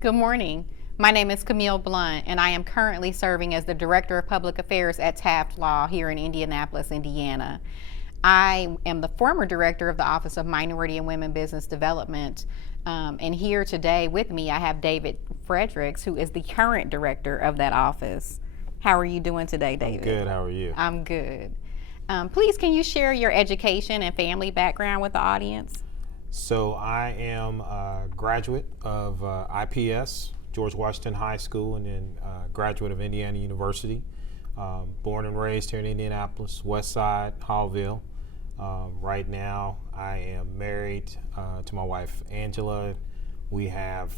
Good morning. My name is Camile Blunt, and I am currently serving as the Director of Public Affairs at Taft Law here in Indianapolis, Indiana. I am the former Director of the Office of Minority and Women Business Development, and here today with me I have David Fredricks, who is the current Director of that office. How are you doing today, David? I'm good. How are you? I'm good. Please, can you share your education and family background with the audience? So I am a graduate of IPS, George Washington High School, and then graduate of Indiana University. Born and raised here in Indianapolis, West Side, Hallville. Right now I am married to my wife, Angela. We have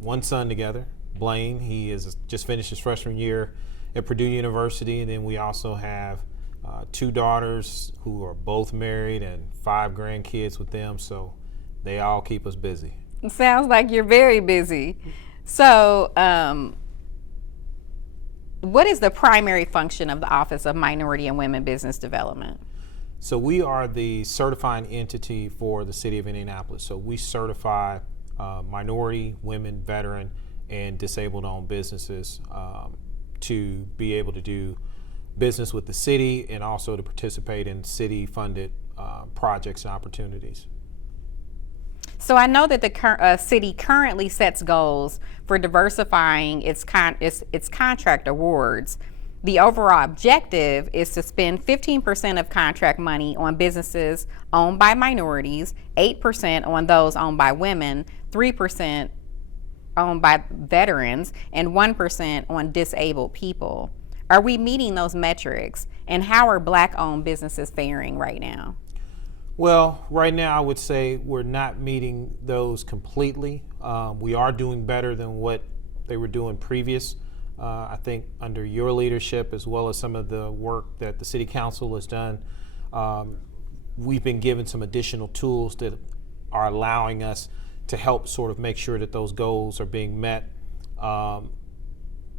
one son together, Blaine. He is just finished his freshman year at Purdue University, and then we also have two daughters who are both married and 5 grandkids with them, so they all keep us busy. Sounds like you're very busy. So, what is the primary function of the Office of Minority and Women Business Development? So we are the certifying entity for the city of Indianapolis. So we certify minority, women, veteran, and disabled-owned businesses to be able to do business with the city and also to participate in city-funded projects and opportunities. So I know that the city currently sets goals for diversifying its contract awards. The overall objective is to spend 15% of contract money on businesses owned by minorities, 8% on those owned by women, 3% owned by veterans, and 1% on disabled people. Are we meeting those metrics, and how are Black-owned businesses faring right now? Well, right now I would say we're not meeting those completely. We are doing better than what they were doing previous. I think under your leadership, as well as some of the work that the City Council has done, we've been given some additional tools that are allowing us to help sort of make sure that those goals are being met.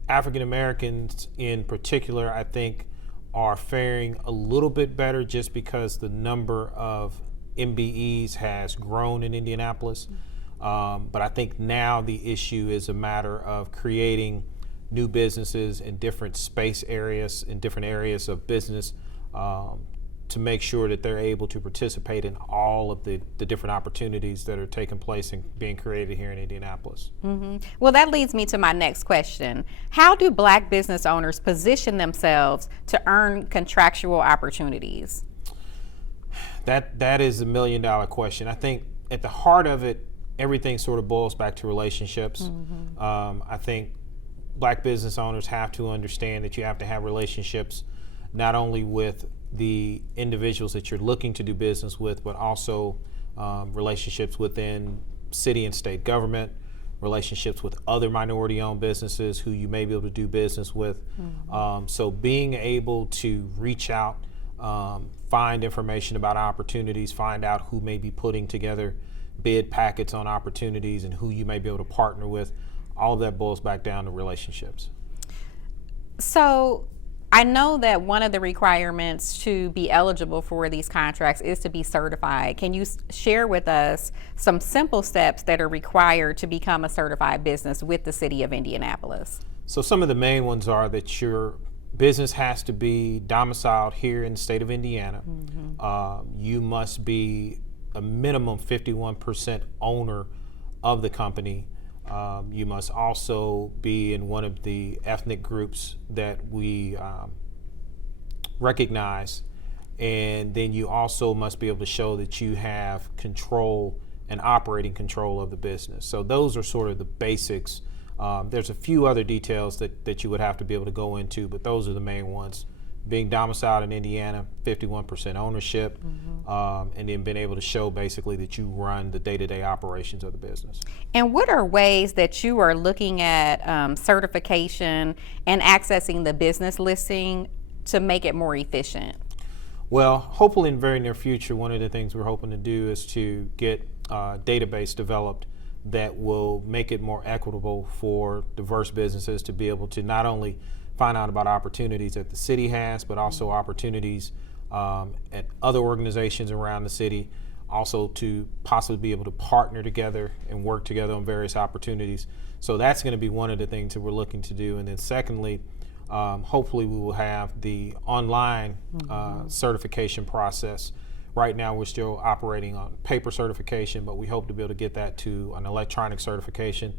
African Americans in particular, I think, are faring a little bit better just because the number of MBEs has grown in Indianapolis. But I think now the issue is a matter of creating new businesses in different space areas, in different areas of business, to make sure that they're able to participate in all of the different opportunities that are taking place and being created here in Indianapolis. Mm-hmm. Well, that leads me to my next question. How do Black business owners position themselves to earn contractual opportunities? That is $1 million question. I think at the heart of it, everything sort of boils back to relationships. Mm-hmm. I think Black business owners have to understand that you have to have relationships not only with the individuals that you're looking to do business with, but also relationships within city and state government, relationships with other minority-owned businesses who you may be able to do business with. Mm-hmm. So being able to reach out, find information about opportunities, find out who may be putting together bid packets on opportunities and who you may be able to partner with, all of that boils back down to relationships. So I know that one of the requirements to be eligible for these contracts is to be certified. Can you share with us some simple steps that are required to become a certified business with the city of Indianapolis? So some of the main ones are that your business has to be domiciled here in the state of Indiana. Mm-hmm. You must be a minimum 51% owner of the company. You must also be in one of the ethnic groups that we recognize, and then you also must be able to show that you have control and operating control of the business. So those are sort of the basics. There's a few other details that you would have to be able to go into, but those are the main ones. Being domiciled in Indiana, 51% ownership, mm-hmm. And then being able to show basically that you run the day-to-day operations of the business. And what are ways that you are looking at certification and accessing the business listing to make it more efficient? Well, hopefully in the very near future, one of the things we're hoping to do is to get a database developed that will make it more equitable for diverse businesses to be able to not only find out about opportunities that the city has, but also opportunities at other organizations around the city, also to possibly be able to partner together and work together on various opportunities. So that's going to be one of the things that we're looking to do. And then secondly, hopefully we will have the online certification process. Right now we're still operating on paper certification, but we hope to be able to get that to an electronic certification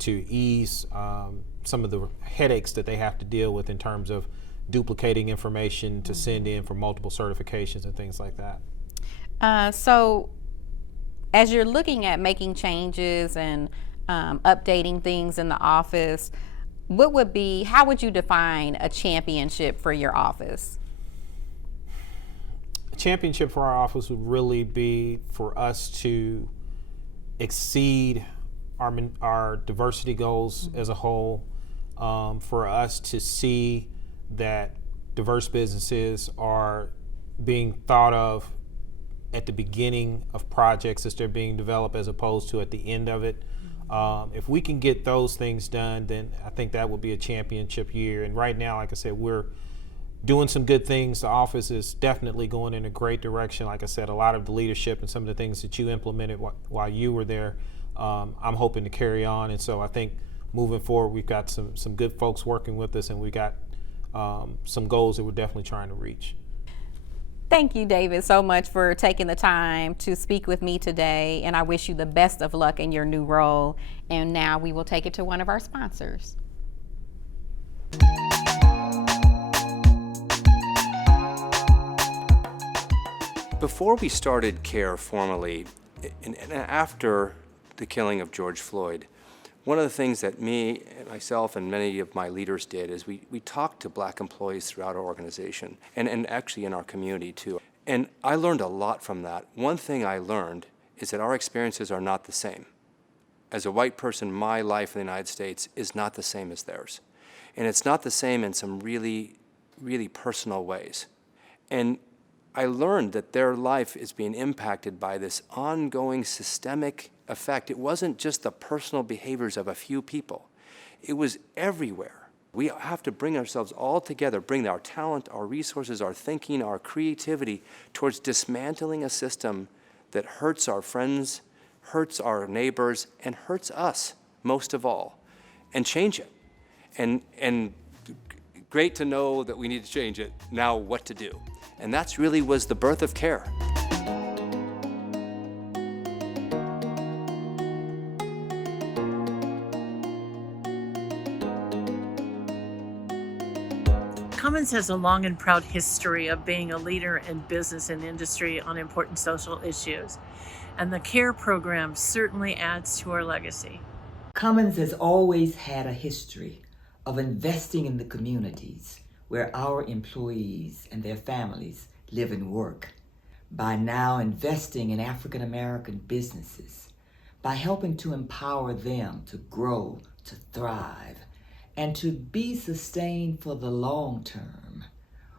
to ease some of the headaches that they have to deal with in terms of duplicating information to send in for multiple certifications and things like that. So as you're looking at making changes and updating things in the office, how would you define a championship for your office? A championship for our office would really be for us to exceed our diversity goals as a whole, for us to see that diverse businesses are being thought of at the beginning of projects as they're being developed as opposed to at the end of it. If we can get those things done, then I think that will be a championship year. And right now, like I said, we're doing some good things. The office is definitely going in a great direction. Like I said, a lot of the leadership and some of the things that you implemented while you were there, I'm hoping to carry on. And so I think moving forward, we've got some good folks working with us, and we got some goals that we're definitely trying to reach. Thank you, David, so much for taking the time to speak with me today, and I wish you the best of luck in your new role. And now we will take it to one of our sponsors. Before we started CARE formally, and after the killing of George Floyd, one of the things that myself and many of my leaders did is we talked to Black employees throughout our organization and actually in our community too. And I learned a lot from that. One thing I learned is that our experiences are not the same. As a white person, my life in the United States is not the same as theirs. And it's not the same in some really, really personal ways. And I learned that their life is being impacted by this ongoing systemic effect. It wasn't just the personal behaviors of a few people. It was everywhere. We have to bring ourselves all together, bring our talent, our resources, our thinking, our creativity towards dismantling a system that hurts our friends, hurts our neighbors, and hurts us most of all, and change it. And great to know that we need to change it. Now what to do? And that's really was the birth of CARE. Cummins has a long and proud history of being a leader in business and industry on important social issues, and the CARE program certainly adds to our legacy. Cummins has always had a history of investing in the communities where our employees and their families live and work, by now investing in African American businesses, by helping to empower them to grow, to thrive, and to be sustained for the long term.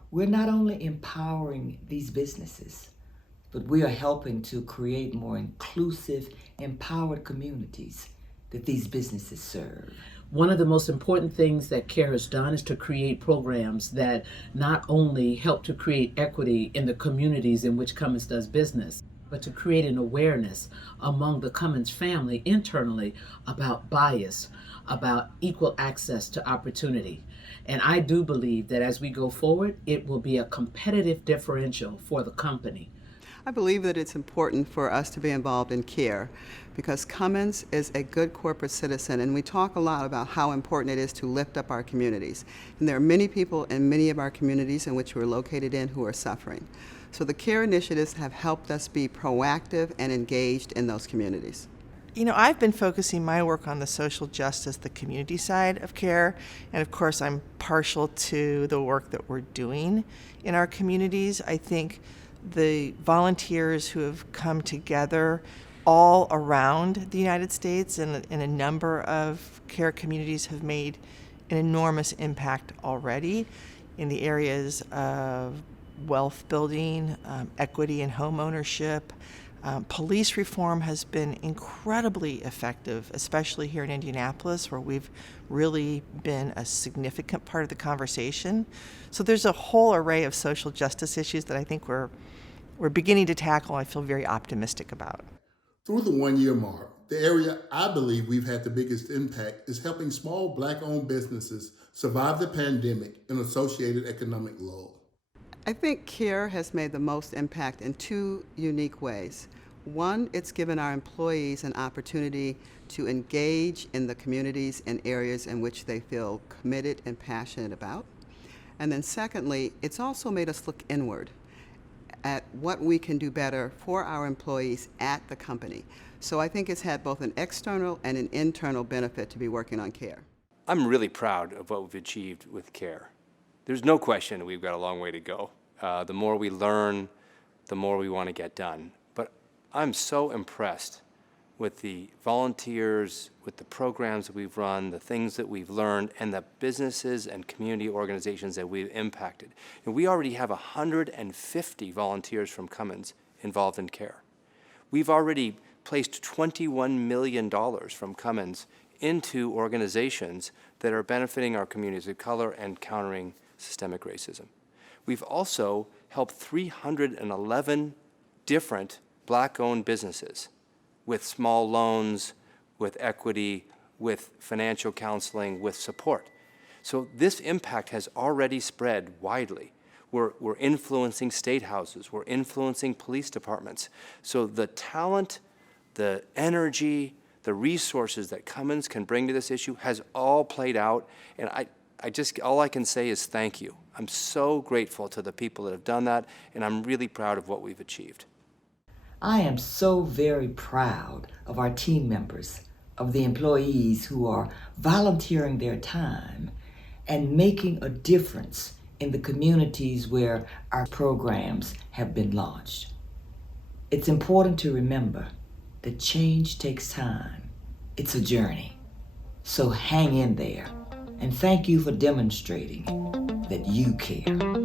We're not only empowering these businesses, but we are helping to create more inclusive, empowered communities that these businesses serve. One of the most important things that CARE has done is to create programs that not only help to create equity in the communities in which Cummins does business, but to create an awareness among the Cummins family internally about bias, about equal access to opportunity. And I do believe that as we go forward, it will be a competitive differential for the company. I believe that it's important for us to be involved in CARE because Cummins is a good corporate citizen, and we talk a lot about how important it is to lift up our communities. And there are many people in many of our communities in which we're located in who are suffering. So the CARE initiatives have helped us be proactive and engaged in those communities. You know, I've been focusing my work on the social justice, the community side of CARE, and of course I'm partial to the work that we're doing in our communities. I think the volunteers who have come together all around the United States and in a number of CARE communities have made an enormous impact already in the areas of wealth building, equity and home ownership. Police reform has been incredibly effective, especially here in Indianapolis, where we've really been a significant part of the conversation. So there's a whole array of social justice issues that I think we're we're beginning to tackle, I feel very optimistic about. Through the 1-year mark, the area I believe we've had the biggest impact is helping small Black-owned businesses survive the pandemic and associated economic lull. I think CARE has made the most impact in two unique ways. One, it's given our employees an opportunity to engage in the communities and areas in which they feel committed and passionate about. And then secondly, it's also made us look inward at what we can do better for our employees at the company. So I think it's had both an external and an internal benefit to be working on CARE. I'm really proud of what we've achieved with CARE. There's no question we've got a long way to go. The more we learn, the more we want to get done. But I'm so impressed with the volunteers, with the programs that we've run, the things that we've learned, and the businesses and community organizations that we've impacted. And we already have 150 volunteers from Cummins involved in CARE. We've already placed $21 million from Cummins into organizations that are benefiting our communities of color and countering systemic racism. We've also helped 311 different Black-owned businesses with small loans, with equity, with financial counseling, with support. So this impact has already spread widely. We're influencing state houses, we're influencing police departments. So the talent, the energy, the resources that Cummins can bring to this issue has all played out, and all I can say is thank you. I'm so grateful to the people that have done that, and I'm really proud of what we've achieved. I am so very proud of our team members, of the employees who are volunteering their time and making a difference in the communities where our programs have been launched. It's important to remember that change takes time. It's a journey. So hang in there, and thank you for demonstrating that you care.